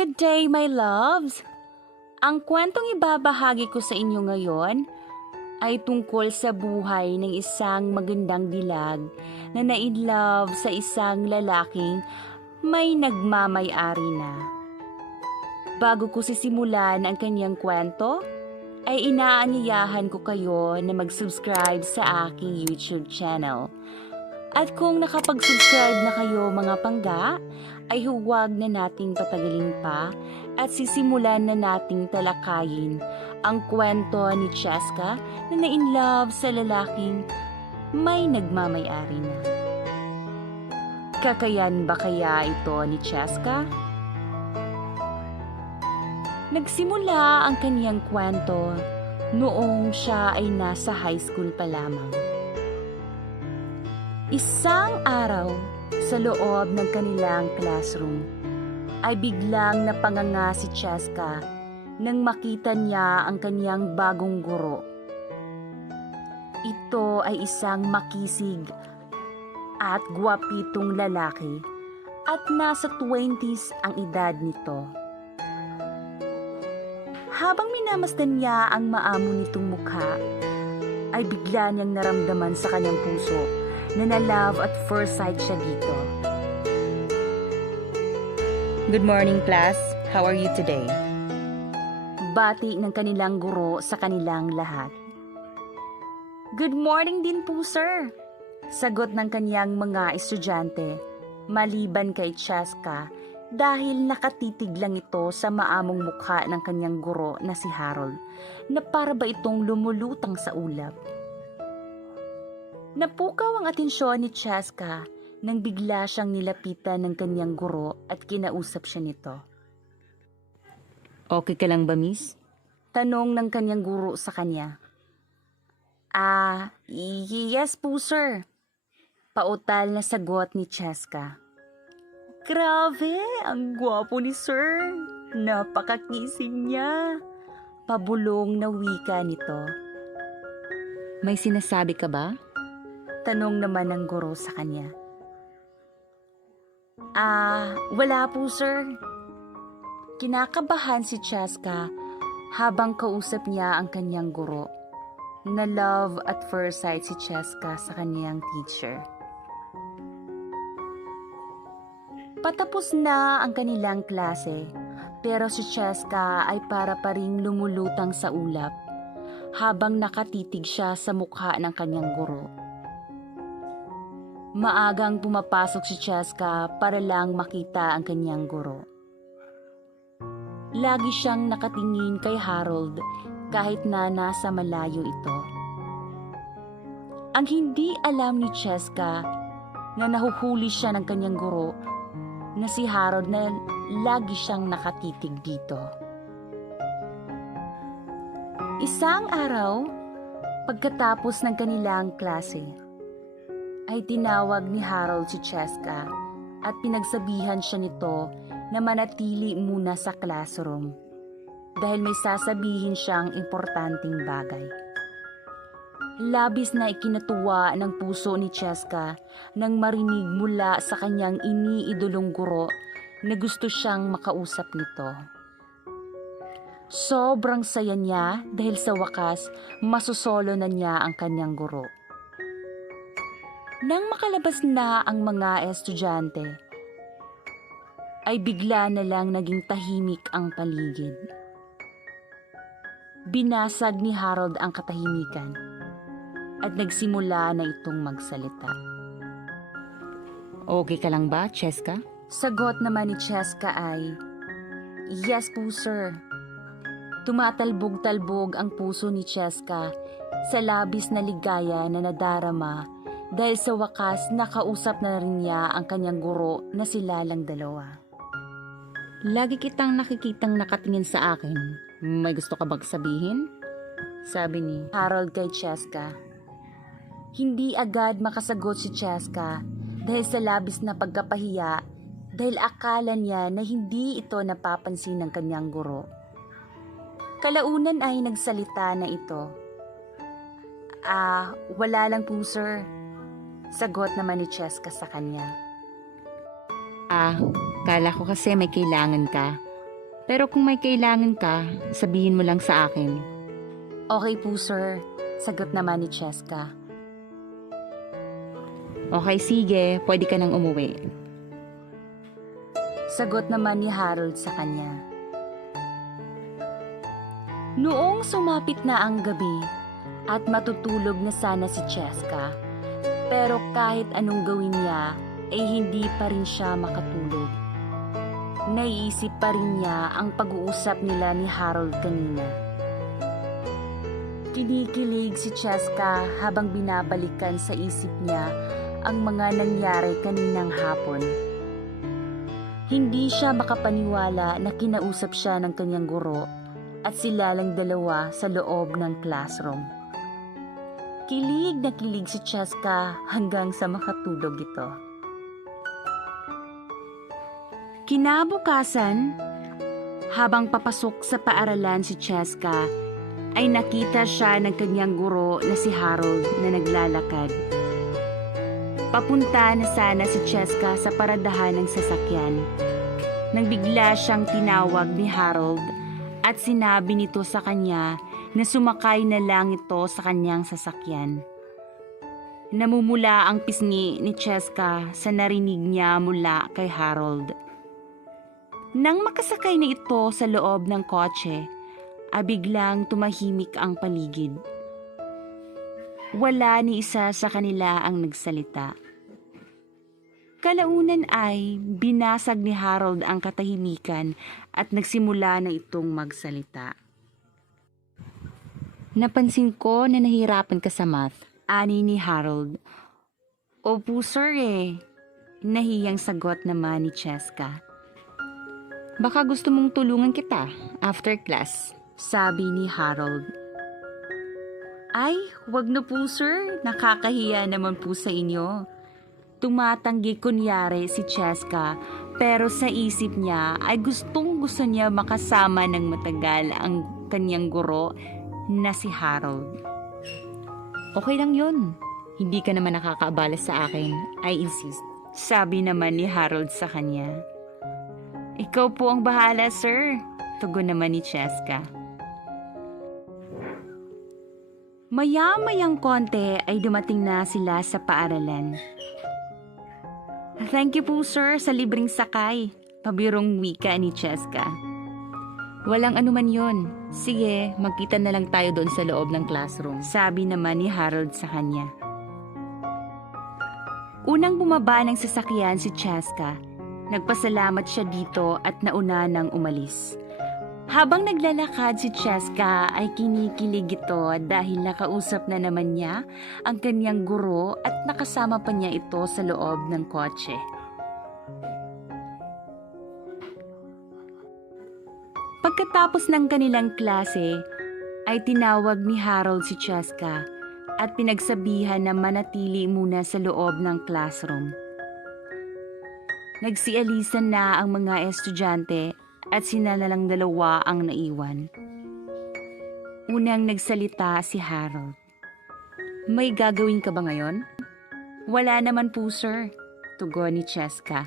Good day, my loves! Ang kwentong ibabahagi ko sa inyo ngayon ay tungkol sa buhay ng isang magandang dilag na na-inlove sa isang lalaking may nagmamay-ari na. Bago ko sisimulan ang kanyang kwento, ay inaanyayahan ko kayo na mag-subscribe sa aking YouTube channel. At kung nakapag-subscribe na kayo mga pangga, ay huwag na nating patagalin pa at sisimulan na nating talakayin ang kwento ni Cheska na na-inlove sa lalaking may nagmamay-ari na. Kakayan ba kaya ito ni Cheska? Nagsimula ang kaniyang kwento noong siya ay nasa high school pa lamang. Isang araw, sa loob ng kanilang classroom, ay biglang napanganga si Cheska nang makita niya ang kaniyang bagong guro. Ito ay isang makisig at gwapitong lalaki at nasa 20s ang edad nito. Habang minamasdan niya ang maamo nitong mukha, ay bigla niyang naramdaman sa kanyang puso na na-love at first sight siya dito. Good morning, class. How are you today? Bati ng kanilang guro sa kanilang lahat. Good morning din po, sir. Sagot ng kaniyang mga estudyante, maliban kay Cheska dahil nakatitig lang ito sa maamong mukha ng kanyang guro na si Harold na para ba itong lumulutang sa ulap. Napukaw ang atensyon ni Cheska nang bigla siyang nilapitan ng kanyang guro at kinausap siya nito. Okay ka lang ba, miss? Tanong ng kanyang guro sa kanya. Yes po, sir. Pautal na sagot ni Cheska. Grabe, ang gwapo ni sir. Napakakising niya. Pabulong na wika nito. May sinasabi ka ba? Tanong naman ng guro sa kanya. Wala po, sir. Kinakabahan si Cheska habang kausap niya ang kanyang guro. Na love at first sight si Cheska sa kanyang teacher. Patapos na ang kanilang klase, pero si Cheska ay para pa ring lumulutang sa ulap habang nakatitig siya sa mukha ng kanyang guro. Maagang pumapasok si Cheska para lang makita ang kanyang guro. Lagi siyang nakatingin kay Harold kahit na nasa malayo ito. Ang hindi alam ni Cheska na nahuhuli siya ng kanyang guro na si Harold na lagi siyang nakatitig dito. Isang araw, pagkatapos ng kanilang klase, ay tinawag ni Harold si Cheska at pinagsabihan siya nito na manatili muna sa classroom dahil may sasabihin siyang importanteng bagay. Labis na ikinatuwa ng puso ni Cheska nang marinig mula sa kanyang iniidolong guro na gusto siyang makausap nito. Sobrang saya niya dahil sa wakas masusolo na niya ang kanyang guro. Nang makalabas na ang mga estudyante, ay bigla na lang naging tahimik ang paligid. Binasag ni Harold ang katahimikan at nagsimula na itong magsalita. Okay ka lang ba, Cheska? Sagot naman ni Cheska ay, yes po, sir. Tumatalbog-talbog ang puso ni Cheska sa labis na ligaya na nadarama dahil sa wakas nakausap na rin niya ang kanyang guro na sila lang dalawa. Lagi kitang nakikitang nakatingin sa akin. May gusto ka bang sabihin? Sabi ni Harold kay Cheska. Hindi agad makasagot si Cheska dahil sa labis na pagkapahiya dahil akala niya na hindi ito napapansin ng kanyang guro. Kalaunan ay nagsalita na ito. Wala lang po, sir. Sagot naman ni Cheska sa kanya. Kala ko kasi may kailangan ka. Pero kung may kailangan ka, sabihin mo lang sa akin. Okay po, sir. Sagot naman ni Cheska. Okay, sige, pwede ka nang umuwi. Sagot naman ni Harold sa kanya. Noong sumapit na ang gabi at matutulog na sana si Cheska, pero kahit anong gawin niya ay hindi pa rin siya makatulog. Naiisip pa rin niya ang pag-uusap nila ni Harold kanina. Kinikilig si Cheska habang binabalikan sa isip niya ang mga nangyari kaninang hapon. Hindi siya makapaniwala na kinausap siya ng kanyang guro at sila lang dalawa sa loob ng classroom. Kilig na kilig si Cheska hanggang sa makatulog ito. Kinabukasan, habang papasok sa paaralan si Cheska, ay nakita siya ng kanyang guro na si Harold na naglalakad. Papunta na sana si Cheska sa paradahan ng sasakyan nang bigla siyang tinawag ni Harold at sinabi nito sa kanya na sumakay na lang ito sa kanyang sasakyan. Namumula ang pisngi ni Cheska sa narinig niya mula kay Harold. Nang makasakay na ito sa loob ng kotse, biglang tumahimik ang paligid. Wala ni isa sa kanila ang nagsalita. Kalaunan ay binasag ni Harold ang katahimikan at nagsimula na itong magsalita. Napansin ko na nahirapan ka sa math. Ani ni Harold. Opo sir Nahiyang sagot naman ni Cheska. Baka gusto mong tulungan kita after class. Sabi ni Harold. Ay, wag na po sir. Nakakahiya naman po sa inyo. Tumatanggi kunyari si Cheska pero sa isip niya ay gustong-gusto niya makasama ng matagal ang kanyang guro na si Harold. Okay lang yun. Hindi ka naman nakakaabala sa akin. I insist. Sabi naman ni Harold sa kanya. Ikaw po ang bahala sir. Tugon naman ni Cheska. Maya-mayang konti ay dumating na sila sa paaralan. Thank you po sir sa libreng sakay. Pabirong wika ni Cheska. Walang anuman yon. Sige, magkita na lang tayo doon sa loob ng classroom. Sabi naman ni Harold sa kanya. Unang bumaba ng sasakyan si Cheska. Nagpasalamat siya dito at nauna nang umalis. Habang naglalakad si Cheska ay kinikilig ito dahil nakausap na naman niya ang kanyang guro at nakasama pa niya ito sa loob ng kotse. Pagkatapos ng kanilang klase ay tinawag ni Harold si Cheska at pinagsabihan na manatili muna sa loob ng classroom. Nagsialisan na ang mga estudyante at sila na lang dalawa ang naiwan. Unang nagsalita si Harold. May gagawin ka ba ngayon? Wala naman po sir, tugon ni Cheska.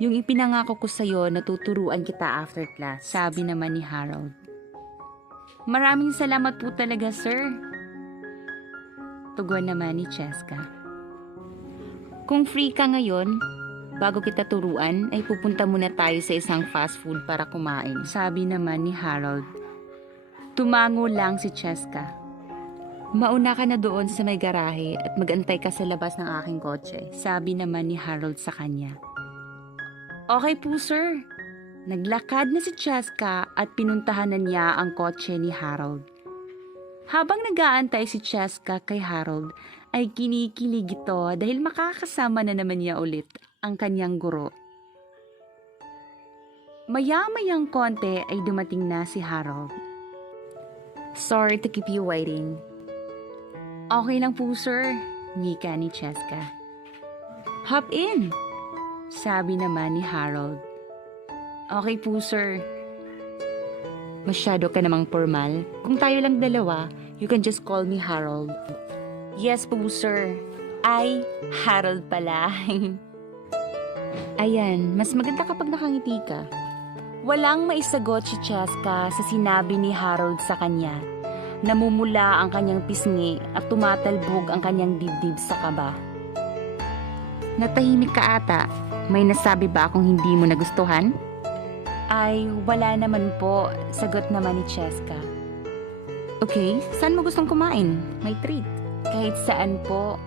Yung ipinangako ko sa'yo na tuturuan kita after class. Sabi naman ni Harold. Maraming salamat po talaga sir, tugon naman ni Cheska. Kung free ka ngayon, bago kita turuan, ay pupunta muna tayo sa isang fast food para kumain. Sabi naman ni Harold. Tumango lang si Cheska. Mauna ka na doon sa may garahe at mag-antay ka sa labas ng aking kotse. Sabi naman ni Harold sa kanya. Okay po sir. Naglakad na si Cheska at pinuntahan na niya ang kotse ni Harold. Habang nag-aantay si Cheska kay Harold, ay kinikilig ito dahil makakasama na naman niya ulit ang kanyang guro. Maya-mayang konti ay dumating na si Harold. Sorry to keep you waiting. Okay lang po sir, wika ni Cheska. Hop in! Sabi naman ni Harold. Okay po sir. Masyado ka namang formal. Kung tayo lang dalawa, you can just call me Harold. Yes po sir. Ay, Harold pala. Ayan, mas maganda kapag nakangiti ka. Walang maisagot si Cheska sa sinabi ni Harold sa kanya. Namumula ang kanyang pisngi at tumatalbog ang kanyang dibdib sa kaba. Natahimik ka ata. May nasabi ba akong hindi mo nagustuhan? Ay, wala naman po, sagot naman ni Cheska. Okay, saan mo gustong kumain? May treat. Kahit saan po.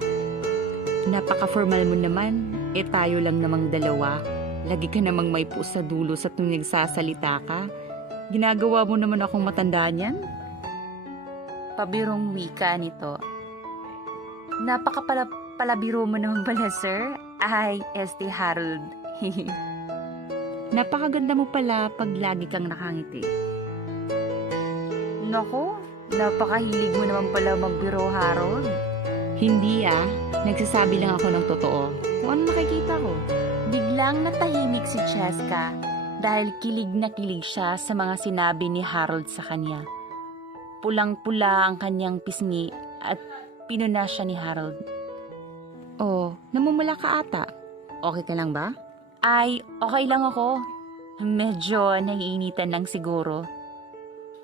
Napaka-formal mo naman. Tayo lang namang dalawa. Lagi ka namang may po sa dulo sa tuwing nagsasalita ka. Ginagawa mo naman akong matanda niyan. Pabirong wika nito. Napakapalabiro mo naman pala, sir. Ay, Harold. Napakaganda mo pala pag lagi kang nakangiti. Nako, napakahilig mo naman pala magbiro, Harold. Hindi nagsasabi lang ako ng totoo. Kung ano nakikita ko. Biglang natahimik si Cheska dahil kilig na kilig siya sa mga sinabi ni Harold sa kanya. Pulang-pula ang kanyang pisngi at pinuna siya ni Harold. Oh, namumula ka ata. Okay ka lang ba? Ay, okay lang ako. Medyo naiinitan lang siguro.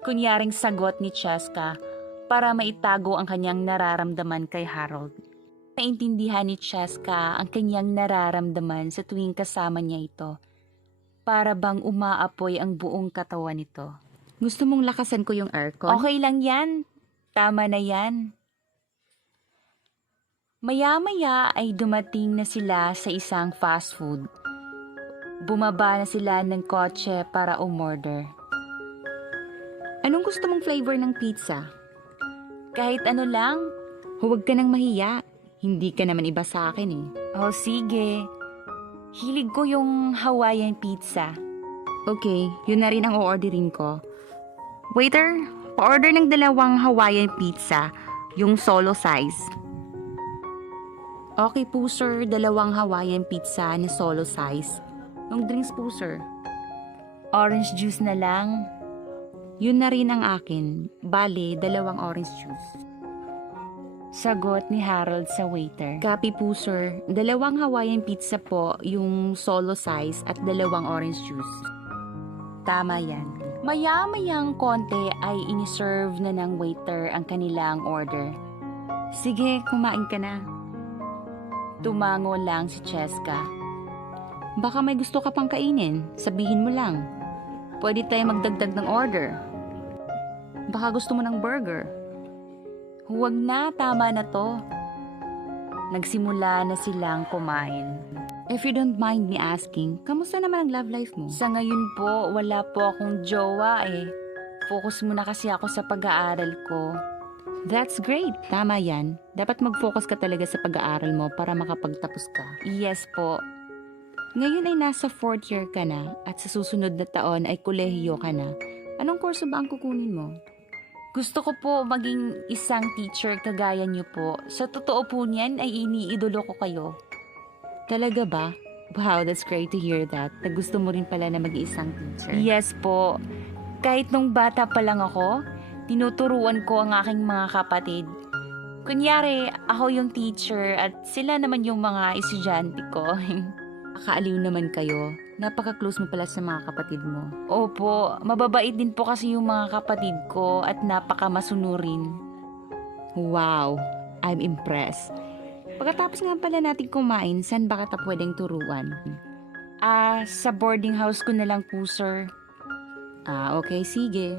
Kunyaring sagot ni Cheska para maitago ang kanyang nararamdaman kay Harold. Naintindihan ni Cheska ang kanyang nararamdaman sa tuwing kasama niya ito. Para bang umaapoy ang buong katawan nito. Gusto mong lakasan ko yung aircon? Okay lang yan. Tama na yan. Maya-maya ay dumating na sila sa isang fast food. Bumaba na sila ng kotse para umorder. Anong gusto mong flavor ng pizza? Kahit ano lang. Huwag ka nang mahiya. Hindi ka naman iba sa akin eh. Oh, sige. Hilig ko yung Hawaiian pizza. Okay, yun na rin ang o-orderin ko. Waiter, pa-order ng 2 Hawaiian pizza, yung solo size. Okay po sir, 2 Hawaiian pizza na solo size. Yung drinks po sir. Orange juice na lang. Yun na rin ang akin. Bale, 2 orange juice. Sagot ni Harold sa waiter. Copy po sir, 2 Hawaiian pizza po, yung solo size at 2 orange juice. Tama yan. Maya-mayang konti ay iniserve na ng waiter ang kanilang order. Sige, kumain ka na. Tumango lang si Cheska. Baka may gusto ka pang kainin, sabihin mo lang. Pwede tayo magdagdag ng order. Baka gusto mo ng burger. Huwag na, tama na to. Nagsimula na silang kumain. If you don't mind me asking, kamusta naman ang love life mo? Sa ngayon po, wala po akong jowa eh. Focus muna kasi ako sa pag-aaral ko. That's great. Tama yan. Dapat mag-focus ka talaga sa pag-aaral mo para makapagtapos ka. Yes po. Ngayon ay nasa 4th year ka na at sa susunod na taon ay kolehiyo ka na. Anong kurso ba ang kukunin mo? Gusto ko po maging isang teacher kagaya niyo po. Sa totoo po niyan ay iniidolo ko kayo. Talaga ba? Wow, that's great to hear that. Na gusto mo rin pala na maging isang teacher. Yes po. Kahit nung bata pa lang ako, tinuturuan ko ang aking mga kapatid. Kunyari, ako yung teacher at sila naman yung mga estudyante ko. Akaaliw naman kayo. Napaka-close mo pala sa mga kapatid mo. Opo, mababait din po kasi yung mga kapatid ko at napaka-masunurin. Wow, I'm impressed. Pagkatapos nga pala natin kumain, saan ba kita pwedeng turuan? Sa boarding house ko na lang po, sir. Okay, sige.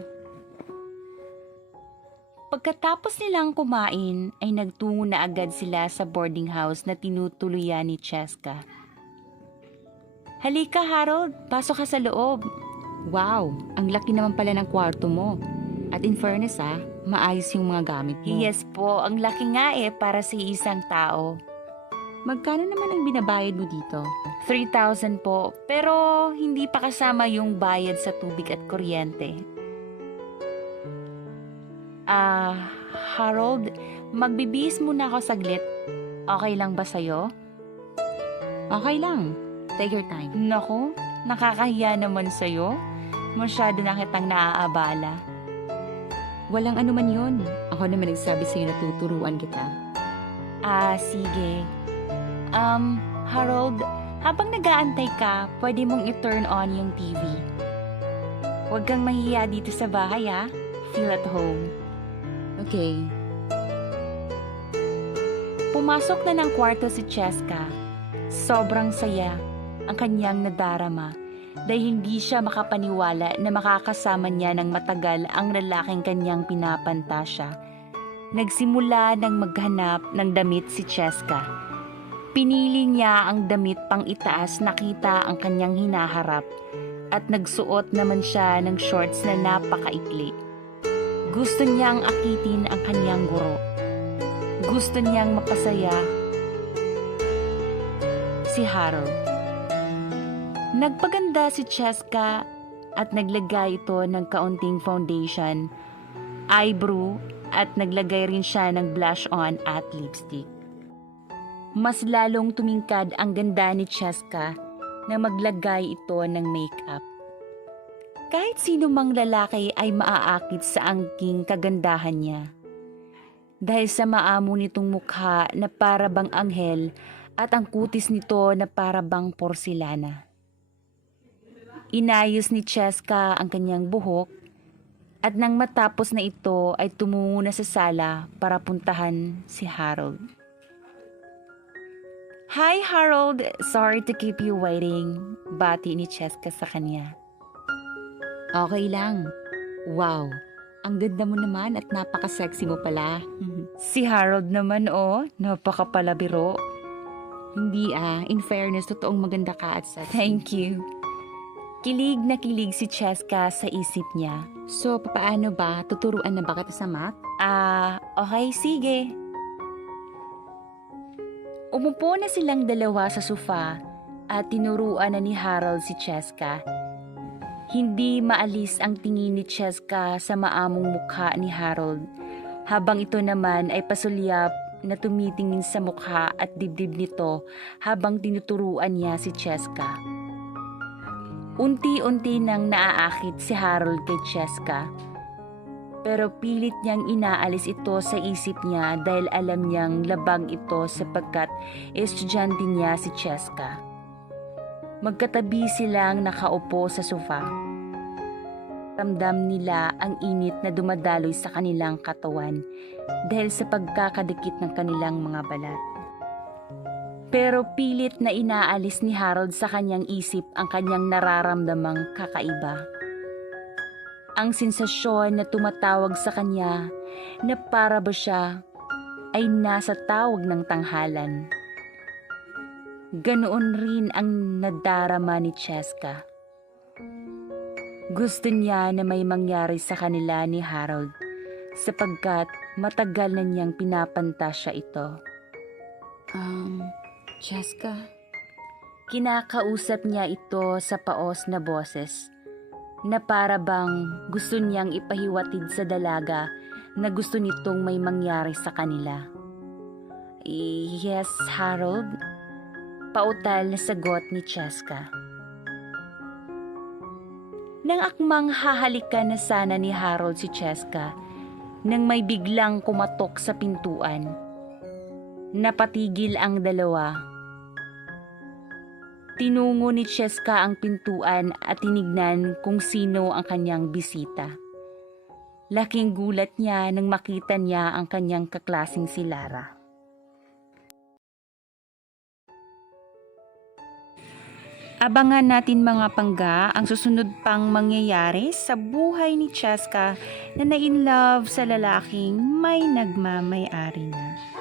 Pagkatapos nilang kumain, ay nagtungo na agad sila sa boarding house na tinutuluyan ni Cheska. Halika, Harold. Pasok ka sa loob. Wow, ang laki naman pala ng kwarto mo. At in fairness maayos yung mga gamit mo. Yes po, ang laki nga para sa isang tao. Magkano naman ang binabayad mo dito? 3,000 po, pero hindi pa kasama yung bayad sa tubig at kuryente. Harold, magbibihis muna ako saglit. Okay lang ba sa'yo? Okay lang. Take your time. Naku, nakakahiya naman sa'yo. Masyado na kitang naaabala. Walang anuman yun. Ako naman nagsabi sa'yo na tuturuan kita. Sige. Harold, habang nag-aantay ka, pwede mong i-turn on yung TV. Huwag kang mahiya dito sa bahay ah. Feel at home. Okay. Pumasok na ng kwarto si Cheska. Sobrang saya ang kanyang nadarama dahil hindi siya makapaniwala na makakasama niya ng matagal ang lalaking kanyang pinapantasya. Nagsimula ng maghanap ng damit si Cheska. Pinili niya ang damit pang itaas na kita ang kanyang hinaharap at nagsuot naman siya ng shorts na napakaikli. Gusto niyang akitin ang kanyang guro. Gusto niyang mapasaya si Harold. Nagpaganda si Cheska at naglagay ito ng kaunting foundation, eyebrow at naglagay rin siya ng blush on at lipstick. Mas lalong tumingkad ang ganda ni Cheska na maglagay ito ng makeup. Kahit sino mang lalaki ay maaakit sa angking kagandahan niya. Dahil sa maamo nitong mukha na para bang anghel at ang kutis nito na para bang porselana. Inayos ni Cheska ang kanyang buhok at nang matapos na ito ay tumungo na sa sala para puntahan si Harold. Hi Harold, sorry to keep you waiting, bati ni Cheska sa kanya. Okay lang. Wow, ang ganda mo naman at napaka-sexy mo pala. Si Harold naman napakapalabiro. Hindi in fairness, totoong maganda ka at sexy. Thank you. Kilig na kilig si Cheska sa isip niya. So, papaano ba? Tuturuan na ba kita sa math? Okay, sige. Umupo na silang dalawa sa sofa at tinuruan na ni Harold si Cheska. Hindi maalis ang tingin ni Cheska sa maamong mukha ni Harold, habang ito naman ay pasulyap na tumitingin sa mukha at dibdib nito habang tinuturuan niya si Cheska. Unti-unti nang naaakit si Harold kay Cheska, pero pilit niyang inaalis ito sa isip niya dahil alam niyang labag ito sapagkat estudyante niya si Cheska. Magkatabi silang nakaupo sa sofa. Ramdam nila ang init na dumadaloy sa kanilang katawan dahil sa pagkakadikit ng kanilang mga balat. Pero pilit na inaalis ni Harold sa kanyang isip ang kanyang nararamdamang kakaiba. Ang sensasyon na tumatawag sa kanya na para ba siya ay nasa tawag ng tanghalan. Ganoon rin ang nadarama ni Cheska. Gusto niya na may mangyari sa kanila ni Harold sapagkat matagal na niyang pinapantasya ito. Cheska? Kinakausap niya ito sa paos na boses na para bang gusto niyang ipahiwatid sa dalaga na gusto nitong may mangyari sa kanila. Yes, Harold? Pautal na sagot ni Cheska. Nang akmang hahalikan na sana ni Harold si Cheska, nang may biglang kumatok sa pintuan. Napatigil ang dalawa. Tinungo ni Cheska ang pintuan at tinignan kung sino ang kanyang bisita. Laking gulat niya nang makita niya ang kanyang kaklasing si Lara. Abangan natin mga pangga ang susunod pang mangyayari sa buhay ni Cheska na na-in love sa lalaking may nagmamay-ari na.